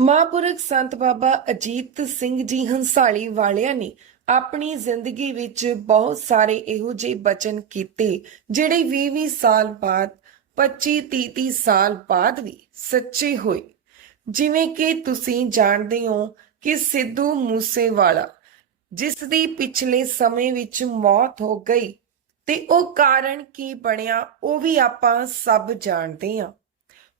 ਮਹਾਂਪੁਰਖ ਸੰਤ ਬਾਬਾ ਅਜੀਤ ਸਿੰਘ ਜੀ ਹੰਸਾਲੀ ਵਾਲਿਆਂ ਨੇ ਆਪਣੀ ਜ਼ਿੰਦਗੀ ਵਿੱਚ ਬਹੁਤ ਸਾਰੇ ਇਹੋ ਜਿਹੇ ਬਚਨ ਕੀਤੇ, ਜਿਹੜੇ 20-20 ਸਾਲ ਬਾਅਦ 25-30 ਸਾਲ ਬਾਅਦ ਵੀ ਸੱਚੇ ਹੋਏ। ਜਿਵੇਂ ਕਿ ਤੁਸੀਂ ਜਾਣਦੇ ਹੋ ਕਿ ਸਿੱਧੂ ਮੂਸੇਵਾਲਾ, ਜਿਸ ਦੀ ਪਿਛਲੇ ਸਮੇਂ ਵਿੱਚ ਮੌਤ ਹੋ ਗਈ, ਤੇ ਉਹ ਕਾਰਨ ਕੀ ਬਣਿਆ, ਉਹ ਵੀ ਆਪਾਂ ਸਭ ਜਾਣਦੇ ਹਾਂ।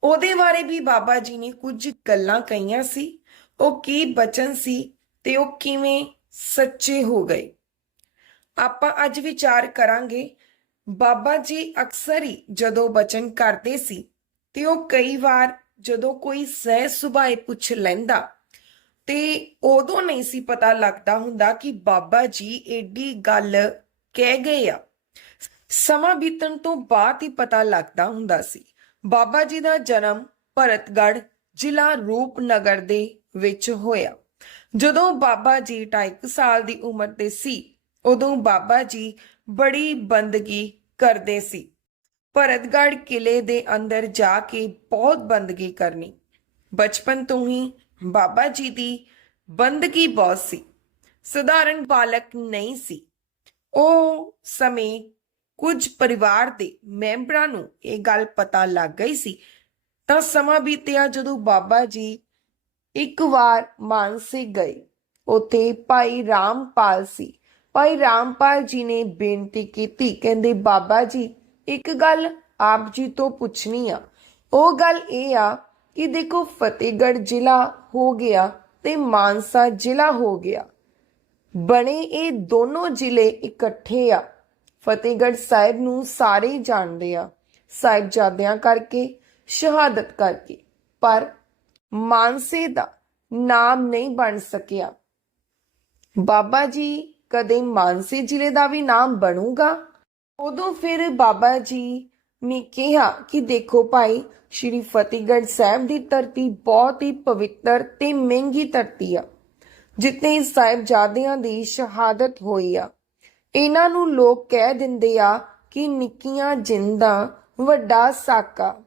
ਉਹਦੇ ਬਾਰੇ ਵੀ ਬਾਬਾ ਜੀ ਨੇ ਕੁਝ ਗੱਲਾਂ ਕਹੀਆਂ ਸੀ। ਉਹ ਕੀ ਬਚਨ ਸੀ ਤੇ ਉਹ ਕਿਵੇਂ ਸੱਚੇ ਹੋ ਗਏ। ਆਪਾਂ ਅੱਜ ਵਿਚਾਰ ਕਰਾਂਗੇ, ਬਾਬਾ ਜੀ ਅਕਸਰ ਹੀ ਜਦੋਂ ਬਚਨ ਕਰਦੇ ਸੀ ਤੇ ਉਹ ਕਈ ਵਾਰ ਜਦੋਂ ਕੋਈ ਸਹਿ ਸੁਭਾਏ ਪੁੱਛ ਲੈਂਦਾ ਤੇ ਉਦੋਂ ਨਹੀਂ ਸੀ ਪਤਾ ਲੱਗਦਾ ਹੁੰਦਾ ਕਿ ਬਾਬਾ ਜੀ ਏਡੀ ਗੱਲ ਕਹਿ ਗਏ ਆ। ਸਮਾਂ ਬੀਤਣ ਤੋਂ ਬਾਅਦ ਹੀ ਪਤਾ ਲੱਗਦਾ ਹੁੰਦਾ ਸੀ। ਬਾਬਾ ਜੀ ਦਾ ਜਨਮ ਭਰਤਗੜ੍ਹ ਜ਼ਿਲ੍ਹਾ ਰੂਪਨਗਰ ਦੇ ਵਿੱਚ ਹੋਇਆ। ਜਦੋਂ ਬਾਬਾ ਜੀ 2.5 ਸਾਲ ਦੀ ਉਮਰ ਦੇ ਸੀ, ਉਦੋਂ ਬਾਬਾ ਜੀ ਬੜੀ ਬੰਦਗੀ ਕਰਦੇ ਸੀ। ਭਰਤਗੜ੍ਹ ਕਿਲੇ ਦੇ ਅੰਦਰ ਜਾ ਕੇ ਬਹੁਤ ਬੰਦਗੀ ਕਰਨੀ। ਬਚਪਨ ਤੋਂ ਹੀ ਬਾਬਾ ਜੀ ਦੀ ਬੰਦਗੀ ਬਹੁਤ ਸੀ। ਸਧਾਰਨ ਬਾਲਕ ਨਹੀਂ ਸੀ। ਉਹ ਸਮੇਂ ਕੁਝ ਪਰਿਵਾਰ ਦੇ ਮੈਂਬਰਾਂ ਨੂੰ ਇਹ ਗੱਲ ਪਤਾ ਲੱਗ ਗਈ ਸੀ। ਤਾਂ ਸਮਾਂ ਬੀਤਿਆ ਜਦੋਂ ਬਾਬਾ ਜੀ ਇੱਕ ਵਾਰ ਮਾਨਸੇ ਗਏ। ਉਥੇ ਭਾਈ ਰਾਮਪਾਲ ਸੀ। ਭਾਈ ਰਾਮਪਾਲ ਜੀ ਨੇ ਬੇਨਤੀ ਕੀਤੀ, ਕਹਿੰਦੇ, ਬਾਬਾ ਜੀ, ਇੱਕ ਗੱਲ ਆਪ ਜੀ ਤੋਂ ਪੁੱਛਣੀ ਆ। ਉਹ ਗੱਲ ਇਹ ਆ ਕਿ ਦੇਖੋ, ਫਤਿਹਗੜ੍ਹ ਜ਼ਿਲ੍ਹਾ ਹੋ ਗਿਆ ਤੇ ਮਾਨਸਾ ਜ਼ਿਲ੍ਹਾ ਹੋ ਗਿਆ। ਬਣੇ ਇਹ ਦੋਨੋਂ ਜ਼ਿਲ੍ਹੇ ਇਕੱਠੇ ਆ। ਫਤਿਹਗੜ੍ਹ ਸਾਹਿਬ ਨੂੰ ਸਾਰੇ ਜਾਣਦੇ ਆ, ਸਾਹਿਬਜ਼ਾਦਿਆਂ ਕਰਕੇ, ਸ਼ਹਾਦਤ ਕਰਕੇ। ਪਰ ਮਾਨਸੇ ਦਾ ਨਾਮ ਨਹੀਂ ਬਣ ਸਕਿਆ। ਬਾਬਾ ਜੀ ਕਦੇ ਮਾਨਸੇ ਜ਼ਿਲ੍ਹੇ ਦਾ ਵੀ ਨਾਮ ਬਣੂਗਾ? ਉਦੋਂ ਫਿਰ ਬਾਬਾ ਜੀ ਨੇ ਕਿਹਾ ਕਿ ਦੇਖੋ ਭਾਈ, ਸ਼੍ਰੀ ਫਤਿਹਗੜ੍ਹ ਸਾਹਿਬ ਦੀ ਧਰਤੀ ਬਹੁਤ ਹੀ ਪਵਿੱਤਰ ਤੇ ਮਹਿੰਗੀ ਧਰਤੀ ਆ, ਜਿੱਥੇ ਸਾਹਿਬਜ਼ਾਦਿਆਂ ਦੀ ਸ਼ਹਾਦਤ ਹੋਈ ਆ। ਇਹਨਾਂ ਨੂੰ ਲੋਕ ਕਹਿ ਦਿੰਦੇ ਆ ਕਿ ਨਿੱਕੀਆਂ ਜਿੰਦਾਂ ਵੱਡਾ ਸਾਕਾ।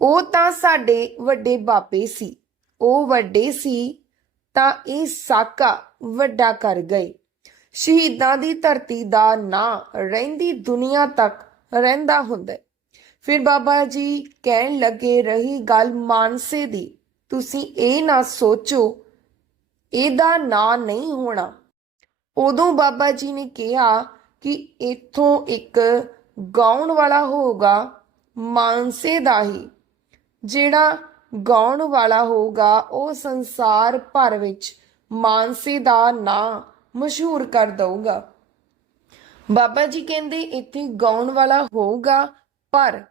ਉਹ ਤਾਂ ਸਾਡੇ ਵੱਡੇ ਬਾਪੇ ਸੀ। ਉਹ ਵੱਡੇ ਸੀ ਤਾਂ ਇਹ ਸਾਕਾ ਵੱਡਾ ਕਰ ਗਏ। ਸ਼ਹੀਦਾਂ ਦੀ ਧਰਤੀ ਦਾ ਨਾਂ ਰਹਿੰਦੀ ਦੁਨੀਆ ਤੱਕ ਰਹਿੰਦਾ ਹੁੰਦਾ ਫਿਰ ਬਾਬਾ ਜੀ ਕਹਿਣ ਲੱਗੇ, ਰਹੀ ਗੱਲ ਮਾਨਸੇ ਦੀ। ਤੁਸੀਂ ਇਹ ਨਾ ਸੋਚੋ, ਇਹਦਾ ਨਾਂ ਨਹੀਂ ਹੋਣਾ। ਉਦੋਂ ਬਾਬਾ ਜੀ ਨੇ ਕਿਹਾ ਕਿ ਇੱਥੋਂ ਇੱਕ ਗਾਉਣ ਵਾਲਾ ਹੋਊਗਾ ਮਾਨਸੇ ਦਾ ਹੀ, ਜਿਹੜਾ ਗਾਉਣ ਵਾਲਾ ਹੋਊਗਾ ਉਹ ਸੰਸਾਰ ਭਰ ਵਿੱਚ ਮਾਨਸੇ ਦਾ ਨਾਂ ਮਸ਼ਹੂਰ ਕਰ ਦਊਗਾ। ਬਾਬਾ ਜੀ ਕਹਿੰਦੇ ਇੱਥੇ ਗਾਉਣ ਵਾਲਾ ਹੋਊਗਾ ਪਰ,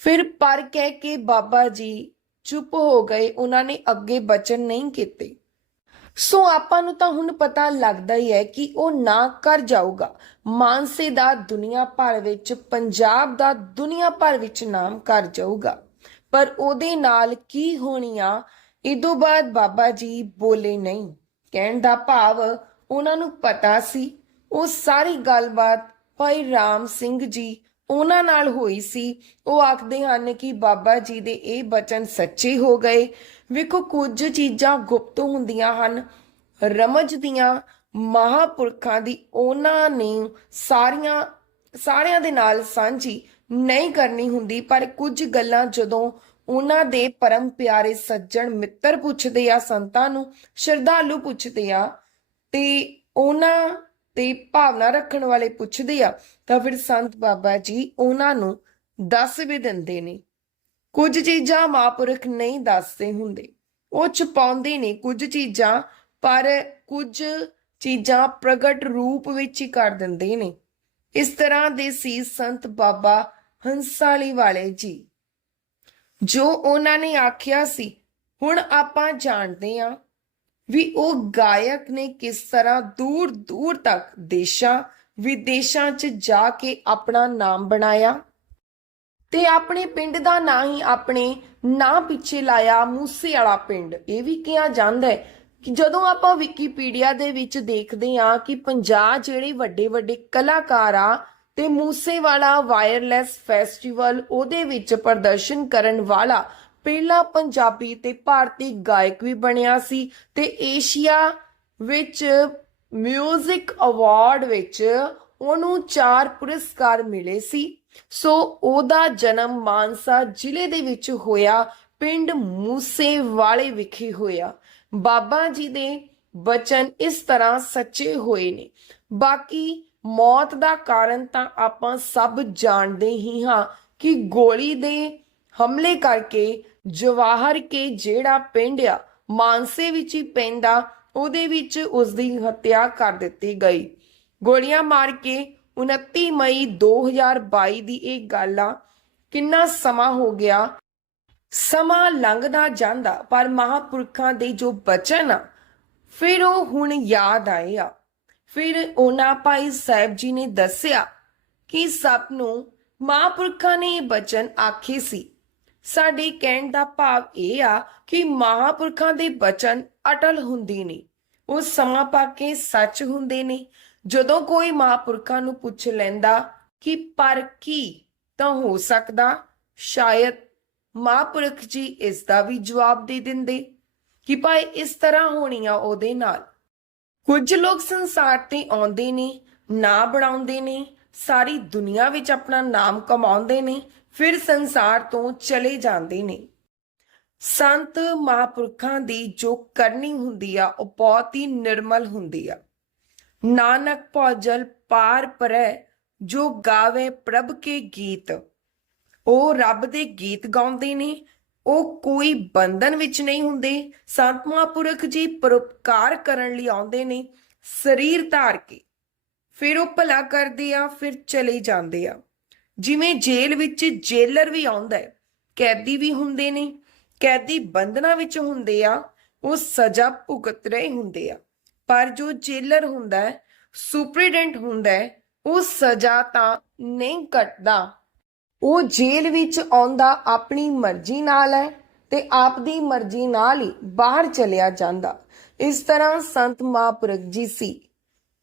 ਫਿਰ ਪਰ ਕਹਿ ਕੇ ਬਾਬਾ ਜੀ ਚੁੱਪ ਹੋ ਗਏ, ਉਹਨਾਂ ਨੇ ਅੱਗੇ ਬਚਨ ਨਹੀਂ ਕੀਤੇ। ਸੋ ਆਪਾਂ ਨੂੰ ਤਾਂ ਹੁਣ ਪਤਾ ਲੱਗਦਾ ਹੀ ਹੈ ਕਿ ਉਹ ਨਾ ਕਰ ਜਾਊਗਾ। ਮਾਨਸੇ ਦਾ ਦੁਨੀਆ ਭਰ ਵਿੱਚ, ਪੰਜਾਬ ਦਾ ਦੁਨੀਆ ਭਰ ਵਿੱਚ ਨਾਮ ਕਰ ਜਾਊਗਾ। ਪਰ ਉਹਦੇ ਨਾਲ ਕੀ ਹੋਣੀਆਂ ਇਦੋਂ ਬਾਅਦ ਬਾਬਾ ਜੀ ਬੋਲੇ ਨਹੀਂ। ਕਹਿਣ ਦਾ ਭਾਵ ਉਹਨਾਂ ਨੂੰ ਪਤਾ ਸੀ। ਉਹ ਸਾਰੀ ਗੱਲਬਾਤ ਭਾਈ ਰਾਮ ਸਿੰਘ ਜੀ ਉਹਨਾਂ ਨਾਲ ਹੋਈ ਸੀ। ਉਹ ਆਖਦੇ ਹਨ ਕਿ ਬਾਬਾ ਜੀ ਦੇ ਇਹ ਬਚਨ ਸੱਚੇ ਹੋ ਗਏ। ਵੇਖੋ, ਕੁਝ ਚੀਜ਼ਾਂ ਗੁਪਤ ਹੁੰਦੀਆਂ ਹਨ। ਰਮਜ ਦੀਆਂ ਮਹਾਪੁਰਖਾਂ ਦੀ ਉਹਨਾਂ ਨੇ ਸਾਰੀਆਂ, ਸਾਰਿਆਂ ਦੇ ਨਾਲ ਸਾਂਝੀ ਨਹੀਂ ਕਰਨੀ ਹੁੰਦੀ, ਪਰ ਕੁਝ ਗੱਲਾਂ ਜਦੋਂ ਉਹਨਾਂ ਦੇ ਪਰਮ ਪਿਆਰੇ ਸੱਜਣ ਮਿੱਤਰ ਪੁੱਛਦੇ ਆ, ਸੰਤਾਂ ਨੂੰ ਸ਼ਰਧਾਲੂ ਪੁੱਛਦੇ ਆ, ਤੇ ਉਹਨਾਂ ਤੇ ਭਾਵਨਾ ਰੱਖਣ ਵਾਲੇ ਪੁੱਛਦੇ ਆ, ਤਾਂ ਫਿਰ ਸੰਤ ਬਾਬਾ ਜੀ ਉਹਨਾਂ ਨੂੰ ਦੱਸ ਵੀ ਦਿੰਦੇ ਨੇ। ਕੁਝ ਚੀਜ਼ਾਂ ਮਹਾਂਪੁਰਖ ਨਹੀਂ ਦੱਸਦੇ ਹੁੰਦੇ। ਉਹ ਛੁਪਾਉਂਦੇ ਨੇ ਕੁਝ ਚੀਜ਼ਾਂ, ਪਰ ਕੁਝ ਚੀਜ਼ਾਂ ਪ੍ਰਗਟ ਰੂਪ ਵਿੱਚ ਹੀ ਕਰ ਦਿੰਦੇ ਨੇ। ਇਸ ਤਰ੍ਹਾਂ ਦੇ ਸੀ ਸੰਤ ਬਾਬਾ ਹੰਸਾਲੀ ਵਾਲੇ ਜੀ, ਜੋ ਉਹਨਾਂ ਨੇ ਆਖਿਆ ਸੀ, ਹੁਣ ਆਪਾਂ ਜਾਣਦੇ ਹਾਂ ਵੀ ਉਹ ਗਾਇਕ ਨੇ ਕਿਸ ਤਰ੍ਹਾਂ ਦੂਰ ਦੂਰ ਤੱਕ ਦੇਸ਼ਾਂ, ਵਿਦੇਸ਼ਾਂ 'ਚ ਜਾ ਕੇ ਆਪਣਾ ਨਾਮ ਬਣਾਇਆ ਤੇ ਆਪਣੇ ਪਿੰਡ ਦਾ ਨਾਂ ਹੀ ਆਪਣੇ ਨਾਂ ਪਿੱਛੇ ਲਾਇਆ ਮੂਸੇ ਵਾਲਾ ਪਿੰਡ। ਇਹ ਵੀ ਕਿਹਾ ਜਾਂਦਾ ਹੈ ਕਿ ਜਦੋਂ ਆਪਾਂ ਵਿਕੀਪੀਡੀਆ ਦੇ ਵਿੱਚ ਦੇਖਦੇ ਹਾਂ ਕਿ 50 ਜਿਹੜੇ ਵੱਡੇ ਵੱਡੇ ਕਲਾਕਾਰ ਆ ਤੇ ਮੂਸੇ ਵਾਲਾ ਵਾਇਰਲੈਸ ਫੈਸਟੀਵਲ ਉਹਦੇ ਵਿੱਚ ਪ੍ਰਦਰਸ਼ਨ ਕਰਨ ਵਾਲਾ ਪਹਿਲਾ ਪੰਜਾਬੀ ਤੇ ਭਾਰਤੀ ਗਾਇਕ ਵੀ ਬਣਿਆ ਸੀ ਤੇ ਏਸ਼ੀਆ ਵਿੱਚ 뮤직 ਅਵਾਰਡ ਵਿੱਚ ਉਹਨੂੰ ਚਾਰ ਪੁਰਸਕਾਰ ਮਿਲੇ ਸੀ। ਸੋ ਉਹਦਾ ਜਨਮ ਮਾਨਸਾ ਜ਼ਿਲ੍ਹੇ ਦੇ ਵਿੱਚ ਹੋਇਆ, ਪਿੰਡ ਮੂਸੇਵਾਲੇ ਵਿਖੇ ਹੋਇਆ। ਬਾਬਾ ਜੀ ਦੇ ਬਚਨ ਇਸ ਤਰ੍ਹਾਂ ਸੱਚੇ ਹੋਏ ਨੇ, ਬਾਕੀ ਮੌਤ ਦਾ ਕਾਰਨ ਤਾਂ ਆਪਾਂ ਸਭ ਜਾਣਦੇ ਹੀ ਹਾਂ ਕਿ ਗੋਲੀ ਦੇ ਹਮਲੇ ਕਰਕੇ ਜਵਾਹਰ ਕੇ ਜਿਹੜਾ ਪਿੰਡ ਆ, ਮਾਨਸੇ ਵਿੱਚ ਹੀ ਪੈਂਦਾ, ਉਹਦੇ ਵਿੱਚ ਉਸ ਦੀ ਹੱਤਿਆ ਕਰ ਦਿੱਤੀ ਗਈ। ਗੋਲੀਆਂ ਮਾਰ ਕੇ 29 ਮਈ 2022 ਦੀ ਇਹ ਗੱਲ ਆ, ਕਿੰਨਾ ਸਮਾਂ ਹੋ ਗਿਆ? ਸਮਾਂ ਲੰਘਦਾ ਜਾਂਦਾ, ਪਰ ਮਹਾਪੁਰਖਾਂ ਦੇ ਜੋ ਬਚਨ ਆ, ਫਿਰ ਉਹ ਹੁਣ ਯਾਦ ਆਏ ਆ। ਫਿਰ ਉਹਨਾਂ ਭਾਈ ਸਾਹਿਬ ਜੀ ਨੇ ਦੱਸਿਆ ਕਿ ਸਭ ਨੂੰ ਮਹਾਪੁਰਖਾਂ ਨੇ ਇਹ ਬਚਨ ਆਖੇ ਸੀ। ਸਾਡੇ ਕਹਿਣ ਦਾ ਭਾਵ ਇਹ ਆ ਕਿ ਮਹਾਪੁਰਖਾਂ ਦੇ ਬਚਨ ਅਟਲ ਹੁੰਦੇ ਨੇ। ਉਹ ਸਮਾਂ ਪਾ ਕੇ ਸੱਚ ਹੁੰਦੇ ਨੇ। ਜਦੋਂ ਕੋਈ ਮਹਾਪੁਰਖਾਂ ਨੂੰ ਪੁੱਛ ਲੈਂਦਾ ਕਿ ਪਰ ਕੀ ਤਾਂ ਹੋ ਸਕਦਾ, ਸ਼ਾਇਦ ਮਹਾਪੁਰਖ ਜੀ ਇਸ ਦਾ ਵੀ ਜਵਾਬ ਦੇ ਦਿੰਦੇ ਕਿ ਭਾਈ ਇਸ ਤਰ੍ਹਾਂ ਹੋਣੀ ਆ ਉਹਦੇ ਨਾਲ। ਕੁਝ ਲੋਕ ਸੰਸਾਰ ਤੇ ਆਉਂਦੇ ਨੇ, ਨਾ ਬਣਾਉਂਦੇ ਨੇ, ਸਾਰੀ ਦੁਨੀਆ ਵਿੱਚ ਆਪਣਾ ਨਾਮ ਕਮਾਉਂਦੇ ਨੇ ਫਿਰ ਸੰਸਾਰ ਤੋਂ ਚਲੇ ਜਾਂਦੇ ਨੇ। ਸੰਤ ਮਹਾਪੁਰਖਾਂ ਦੀ ਜੋ ਕਰਨੀ ਹੁੰਦੀ ਆ, ਉਹ ਬਹੁਤ ਹੀ ਨਿਰਮਲ ਹੁੰਦੀ ਆ। ਨਾਨਕ ਭੌਜਲ ਪਾਰ ਪਰੈ, ਜੋ ਗਾਵੇ ਪ੍ਰਭ ਕੇ ਗੀਤ। ਉਹ ਰੱਬ ਦੇ ਗੀਤ ਗਾਉਂਦੇ ਨੇ, ਉਹ ਕੋਈ ਬੰਧਨ ਵਿੱਚ ਨਹੀਂ ਹੁੰਦੇ। ਸੰਤ ਮਹਾਂਪੁਰਖ ਜੀ ਪਰਉਪਕਾਰ ਕਰਨ ਲਈ ਆਉਂਦੇ ਨੇ, ਸਰੀਰ ਧਾਰ ਕੇ। ਫਿਰ ਉਹ ਭਲਾ ਕਰਦੇ ਆ, ਫਿਰ ਚਲੇ ਜਾਂਦੇ ਆ। ਜਿਵੇਂ ਜੇਲ੍ਹ ਵਿੱਚ ਜੇਲਰ ਵੀ ਆਉਂਦਾ ਹੈ, ਕੈਦੀ ਵੀ ਹੁੰਦੇ ਨੇ, ਕੈਦੀ ਬੰਧਨਾਂ ਵਿੱਚ ਹੁੰਦੇ ਆ, ਉਹ ਸਜ਼ਾ ਭੁਗਤ ਰਹੇ ਹੁੰਦੇ ਆ। ਪਰ ਜੋ ਜੇਲਰ ਹੁੰਦਾ ਹੈ, ਸੁਪਰੀਡੈਂਟ ਹੁੰਦਾ ਹੈ, ਉਹ ਸਜ਼ਾ ਤਾਂ ਨਹੀਂ ਕੱਟਦਾ। ਉਹ ਜੇਲ੍ਹ ਵਿੱਚ ਆਉਂਦਾ ਆਪਣੀ ਮਰਜ਼ੀ ਨਾਲ ਹੈ ਤੇ ਆਪਦੀ ਮਰਜ਼ੀ ਨਾਲ ਹੀ ਬਾਹਰ ਚਲਿਆ ਜਾਂਦਾ। ਇਸ ਤਰ੍ਹਾਂ ਸੰਤ ਮਹਾਂਪੁਰਖ ਜੀ ਸੀ।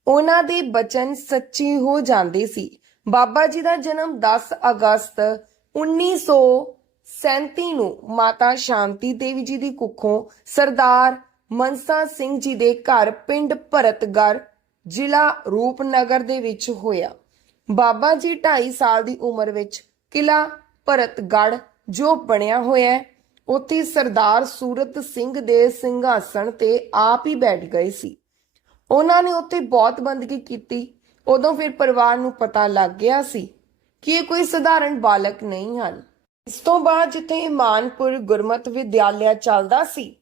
ਉਹਨਾਂ ਦੇ ਬਚਨ ਸੱਚੇ ਹੋ ਜਾਂਦੇ ਸੀ। ਬਾਬਾ ਜੀ ਦਾ ਜਨਮ 10 ਅਗਸਤ 1937 ਨੂੰ ਮਾਤਾ ਸ਼ਾਂਤੀ ਦੇਵੀ ਜੀ ਦੀ ਕੁੱਖੋਂ ਸਰਦਾਰ ਮਨਸਾ ਸਿੰਘ ਜੀ ਦੇ ਘਰ ਪਿੰਡ ਭਰਤਗੜ ਜ਼ਿਲ੍ਹਾ ਰੂਪਨਗਰ ਦੇ ਵਿੱਚ ਹੋਇਆ। ਬਾਬਾ ਜੀ 2.5 ਸਾਲ ਦੀ ਉਮਰ ਵਿੱਚ ਕਿਲਾ ਭਰਤਗੜ ਜੋ ਬਣਿਆ ਹੋਇਆ ਹੈ, ਉੱਥੇ ਸਰਦਾਰ ਸੂਰਤ ਸਿੰਘ ਦੇ ਸਿੰਘਾਸਣ ਤੇ ਆਪ ਹੀ ਬੈਠ ਗਏ ਸੀ। ਉਹਨਾਂ ਨੇ ਉੱਥੇ ਬਹੁਤ ਬੰਦਗੀ ਕੀਤੀ। ਉਦੋਂ ਫਿਰ ਪਰਿਵਾਰ ਨੂੰ ਪਤਾ ਲੱਗ ਗਿਆ ਸੀ ਕਿ ਇਹ ਕੋਈ ਸਧਾਰਨ ਬਾਲਕ ਨਹੀਂ ਹਨ। ਇਸ ਤੋਂ ਬਾਅਦ ਜਿੱਥੇ ਮਾਨਪੁਰ ਗੁਰਮਤ ਵਿਦਿਆਲਿਆ ਚੱਲਦਾ ਸੀ,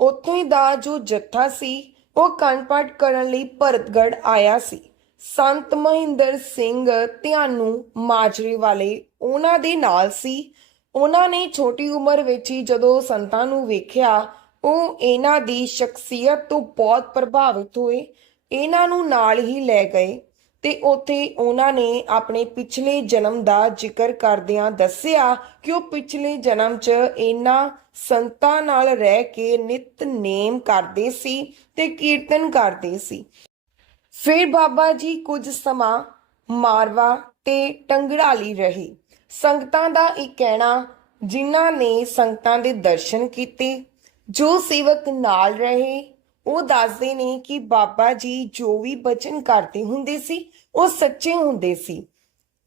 ਉੱਥੇ ਦਾ ਜੋ ਜੱਥਾ ਸੀ, ਉਹ ਕੰਨਪਟ ਕਰਨ ਲਈ ਭਰਤਗੜ ਆਇਆ ਸੀ। ਸੰਤ ਮਹਿੰਦਰ ਸਿੰਘ ਧਿਆਨੂ ਮਾਜਰੇ ਵਾਲੇ ਉਹਨਾਂ ਦੇ ਨਾਲ ਸੀ। ਉਹਨਾਂ ਨੇ ਛੋਟੀ ਉਮਰ ਵਿੱਚ ਹੀ ਜਦੋਂ ਸੰਤਾਂ ਨੂੰ ਵੇਖਿਆ, ਉਹ ਇਹਨਾਂ ਦੀ ਸ਼ਖਸੀਅਤ ਤੋਂ ਬਹੁਤ ਪ੍ਰਭਾਵਿਤ ਹੋਏ। ਇਹਨਾਂ ਨੂੰ ਨਾਲ ਹੀ ਲੈ ਗਏ। ਤੇ ਉੱਥੇ ਉਹਨਾਂ ਨੇ ਆਪਣੇ ਪਿਛਲੇ ਜਨਮ ਦਾ ਜ਼ਿਕਰ ਕਰਦਿਆਂ ਦੱਸਿਆ ਕਿ ਉਹ ਪਿਛਲੇ ਜਨਮ 'ਚ ਇਹਨਾਂ ਸੰਤਾਂ ਨਾਲ ਰਹਿ ਕੇ ਨਿਤਨੇਮ ਕਰਦੇ ਸੀ ਤੇ ਕੀਰਤਨ ਕਰਦੇ ਸੀ। ਫਿਰ ਬਾਬਾ ਜੀ ਕੁਝ ਸਮਾਂ ਮਾਰਵਾ ਤੇ ਟੰਗੜਾਲੀ ਰਹੇ। ਸੰਗਤਾਂ ਦਾ ਇਹ ਕਹਿਣਾ, ਜਿਨ੍ਹਾਂ ਨੇ ਸੰਗਤਾਂ ਦੇ ਦਰਸ਼ਨ ਕੀਤੇ, ਜੋ ਸੇਵਕ ਨਾਲ ਰਹੇ, ਉਹ ਦੱਸਦੇ ਨੇ ਕਿ ਬਾਬਾ ਜੀ ਜੋ ਵੀ ਬਚਨ ਕਰਦੇ ਹੁੰਦੇ ਸੀ ਉਹ ਸੱਚੇ ਹੁੰਦੇ ਸੀ।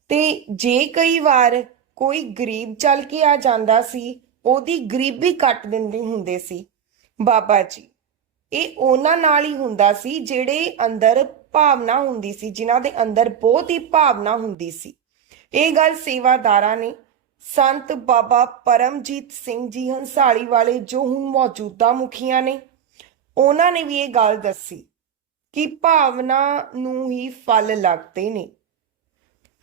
ਤੇ ਜੇ ਕਈ ਵਾਰ ਕੋਈ ਗਰੀਬ ਚੱਲ ਕੇ ਆ ਜਾਂਦਾ ਸੀ, ਉਹਦੀ ਗਰੀਬੀ ਕੱਟ ਦਿੰਦੇ ਹੁੰਦੇ ਸੀ। ਬਾਬਾ ਜੀ, ਇਹ ਉਹਨਾਂ ਨਾਲ ਹੀ ਹੁੰਦਾ ਸੀ ਜਿਹੜੇ ਅੰਦਰ ਭਾਵਨਾ ਹੁੰਦੀ ਸੀ, ਜਿਨ੍ਹਾਂ ਦੇ ਅੰਦਰ ਬਹੁਤ ਹੀ ਭਾਵਨਾ ਹੁੰਦੀ ਸੀ। ਇਹ ਗੱਲ ਸੇਵਾਦਾਰਾਂ ਨੇ, ਸੰਤ ਬਾਬਾ ਪਰਮਜੀਤ ਸਿੰਘ ਜੀ ਹੰਸਾਲੀ ਵਾਲੇ ਜੋ ਹੁਣ ਮੌਜੂਦਾ ਮੁਖੀਆਂ ਨੇ, ਉਹਨਾਂ ਨੇ ਵੀ ਇਹ ਗੱਲ ਦੱਸੀ। ਕਿ ਭਾਵਨਾ ਨੂੰ ਹੀ ਫਲ ਲੱਗਦੇ ਨੇ।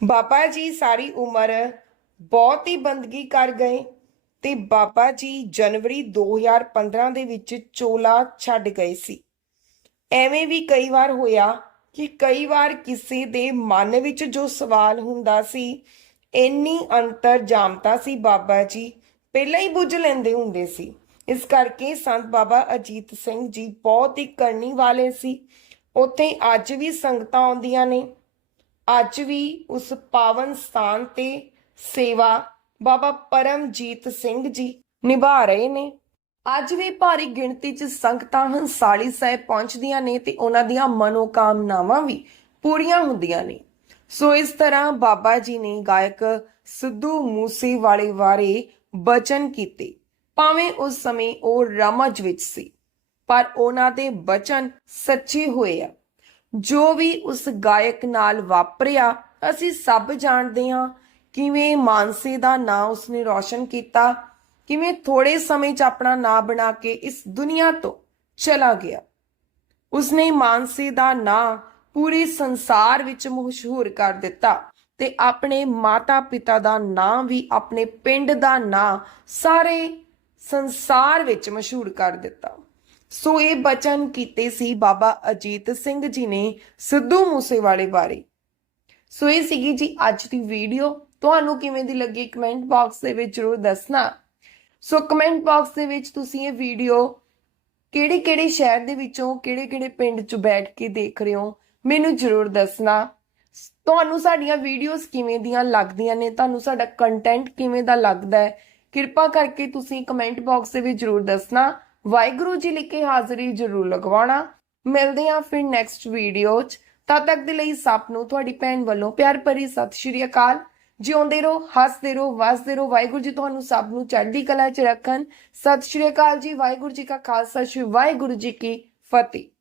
ਬਾਬਾ ਜੀ ਸਾਰੀ ਉਮਰ ਬਹੁਤ ਹੀ ਬੰਦਗੀ ਕਰ ਗਏ ਤੇ ਬਾਬਾ ਜੀ ਜਨਵਰੀ 2015 ਦੇ ਵਿੱਚ ਚੋਲਾ ਛੱਡ ਗਏ ਸੀ। ਐਵੇਂ ਵੀ ਕਈ ਵਾਰ ਹੋਇਆ ਕਿ ਕਈ ਵਾਰ ਕਿਸੇ ਦੇ ਮਨ ਵਿੱਚ ਜੋ ਸਵਾਲ ਹੁੰਦਾ ਸੀ, ਇੰਨੀ ਅੰਤਰ ਜਾਮਤਾ ਸੀ ਬਾਬਾ ਜੀ, ਪਹਿਲਾਂ ਹੀ ਬੁੱਝ ਲੈਂਦੇ ਹੁੰਦੇ ਸੀ। ਇਸ ਕਰਕੇ ਸੰਤ ਬਾਬਾ ਅਜੀਤ ਸਿੰਘ ਜੀ ਬਹੁਤ ਹੀ ਕਰਨੀ ਵਾਲੇ ਸੀ। ਉੱਥੇ ਅੱਜ ਵੀ ਸੰਗਤਾਂ ਆਉਂਦੀਆਂ ਨੇ। ਅੱਜ ਵੀ ਉਸ ਪਾਵਨ ਸਥਾਨ ਤੇ ਸੇਵਾ ਬਾਬਾ ਪਰਮਜੀਤ ਸਿੰਘ ਜੀ ਨਿਭਾ ਰਹੇ ਨੇ। ਅੱਜ ਵੀ ਭਾਰੀ ਗਿਣਤੀ 'ਚ ਸੰਗਤਾਂ ਹੰਸਾਲੀ ਸਾਹਿਬ ਪਹੁੰਚਦੀਆਂ ਨੇ ਤੇ ਉਹਨਾਂ ਦੀਆਂ ਮਨੋਕਾਮਨਾਵਾਂ ਵੀ ਪੂਰੀਆਂ ਹੁੰਦੀਆਂ ਨੇ। ਸੋ ਇਸ ਤਰ੍ਹਾਂ ਬਾਬਾ ਜੀ ਨੇ ਗਾਇਕ ਸਿੱਧੂ ਮੂਸੇਵਾਲੇ ਬਾਰੇ ਬਚਨ ਕੀਤੇ। ਭਾਵੇਂ ਉਸ ਸਮੇਂ ਉਹ ਰਮਜ ਵਿੱਚ ਸੀ। ਪਰ ਉਹਨਾਂ ਦੇ ਬਚਨ ਸੱਚੇ ਹੋਏ ਆ। ਜੋ ਵੀ ਉਸ ਗਾਇਕ ਨਾਲ ਵਾਪਰਿਆ, ਅਸੀਂ ਸਭ ਜਾਣਦੇ ਹਾਂ ਕਿਵੇਂ ਮਾਨਸੇ ਦਾ ਨਾਂ ਉਸਨੇ ਰੌਸ਼ਨ ਕੀਤਾ, ਕਿਵੇਂ ਥੋੜੇ ਸਮੇਂ 'ਚ ਆਪਣਾ ਨਾਂ ਬਣਾ ਕੇ ਇਸ ਦੁਨੀਆ ਤੋਂ ਚਲਾ ਗਿਆ। ਉਸਨੇ ਮਾਨਸੇ ਦਾ ਨਾਂ ਪੂਰੇ ਸੰਸਾਰ ਵਿੱਚ ਮਸ਼ਹੂਰ ਕਰ ਦਿੱਤਾ ਤੇ ਆਪਣੇ ਮਾਤਾ ਪਿਤਾ ਦਾ ਨਾਂ ਵੀ ਆਪਣੇ ਪਿੰਡ ਦਾ ਨਾਂ ਸਾਰੇ ਸੰਸਾਰ ਵਿੱਚ ਮਸ਼ਹੂਰ ਕਰ ਦਿੱਤਾ। ਸੋ ਇਹ ਬਚਨ ਕੀਤੇ ਸੀ ਬਾਬਾ ਅਜੀਤ ਸਿੰਘ ਜੀ ਨੇ ਸਿੱਧੂ ਮੂਸੇਵਾਲੇ ਬਾਰੇ। ਸੋ ਇਹ ਸੀਗੀ ਜੀ ਅੱਜ ਦੀ ਵੀਡੀਓ। ਤੁਹਾਨੂੰ ਕਿਵੇਂ ਦੀ ਲੱਗੀ ਕਮੈਂਟ ਬਾਕਸ ਦੇ ਵਿੱਚ ਜ਼ਰੂਰ ਦੱਸਣਾ। ਸੋ ਕਮੈਂਟ ਬਾਕਸ ਦੇ ਵਿੱਚ ਤੁਸੀਂ ਇਹ ਵੀਡੀਓ ਕਿਹੜੇ ਕਿਹੜੇ ਸ਼ਹਿਰ ਦੇ ਵਿੱਚੋਂ ਕਿਹੜੇ ਕਿਹੜੇ ਪਿੰਡ 'ਚ ਬੈਠ ਕੇ ਦੇਖ ਰਹੇ ਹੋ, ਮੈਨੂੰ ਜ਼ਰੂਰ ਦੱਸਣਾ। ਤੁਹਾਨੂੰ ਸਾਡੀਆਂ ਵੀਡੀਓਜ਼ ਕਿਵੇਂ ਦੀਆਂ ਲੱਗਦੀਆਂ ਨੇ, ਤੁਹਾਨੂੰ ਸਾਡਾ ਕੰਟੈਂਟ ਕਿਵੇਂ ਦਾ ਲੱਗਦਾ ਹੈ, ਕਿਰਪਾ ਕਰਕੇ ਤੁਸੀਂ ਕਮੈਂਟ ਬਾਕਸ ਦੇ ਵਿੱਚ ਜ਼ਰੂਰ ਦੱਸਣਾ। ਵਾਹਿਗੁਰੂ ਜੀ ਲਿਖ ਕੇ ਹਾਜ਼ਰੀ ਜ਼ਰੂਰ ਲਗਵਾਉਣਾ। ਮਿਲਦੇ ਹਾਂ ਫਿਰ ਨੈਕਸਟ ਵੀਡੀਓ 'ਚ। ਤਦ ਤੱਕ ਦੇ ਲਈ ਸਭ ਨੂੰ ਤੁਹਾਡੀ ਭੈਣ ਵੱਲੋਂ ਪਿਆਰ ਭਰੀ ਸਤਿ ਸ਼੍ਰੀ ਅਕਾਲ। ਜਿਉਂਦੇ ਰਹੋ, ਹੱਸਦੇ ਰਹੋ, ਵਸਦੇ ਰਹੋ। ਵਾਹਿਗੁਰੂ ਜੀ ਤੁਹਾਨੂੰ ਸਭ ਨੂੰ ਚੜ੍ਹਦੀ ਕਲਾ 'ਚ ਰੱਖਣ। ਸਤਿ ਸ਼੍ਰੀ ਅਕਾਲ ਜੀ। ਵਾਹਿਗੁਰੂ ਜੀ ਕਾ ਖਾਲਸਾ, ਸ਼੍ਰੀ ਵਾਹਿਗੁਰੂ ਜੀ ਕੀ ਫਤਿਹ।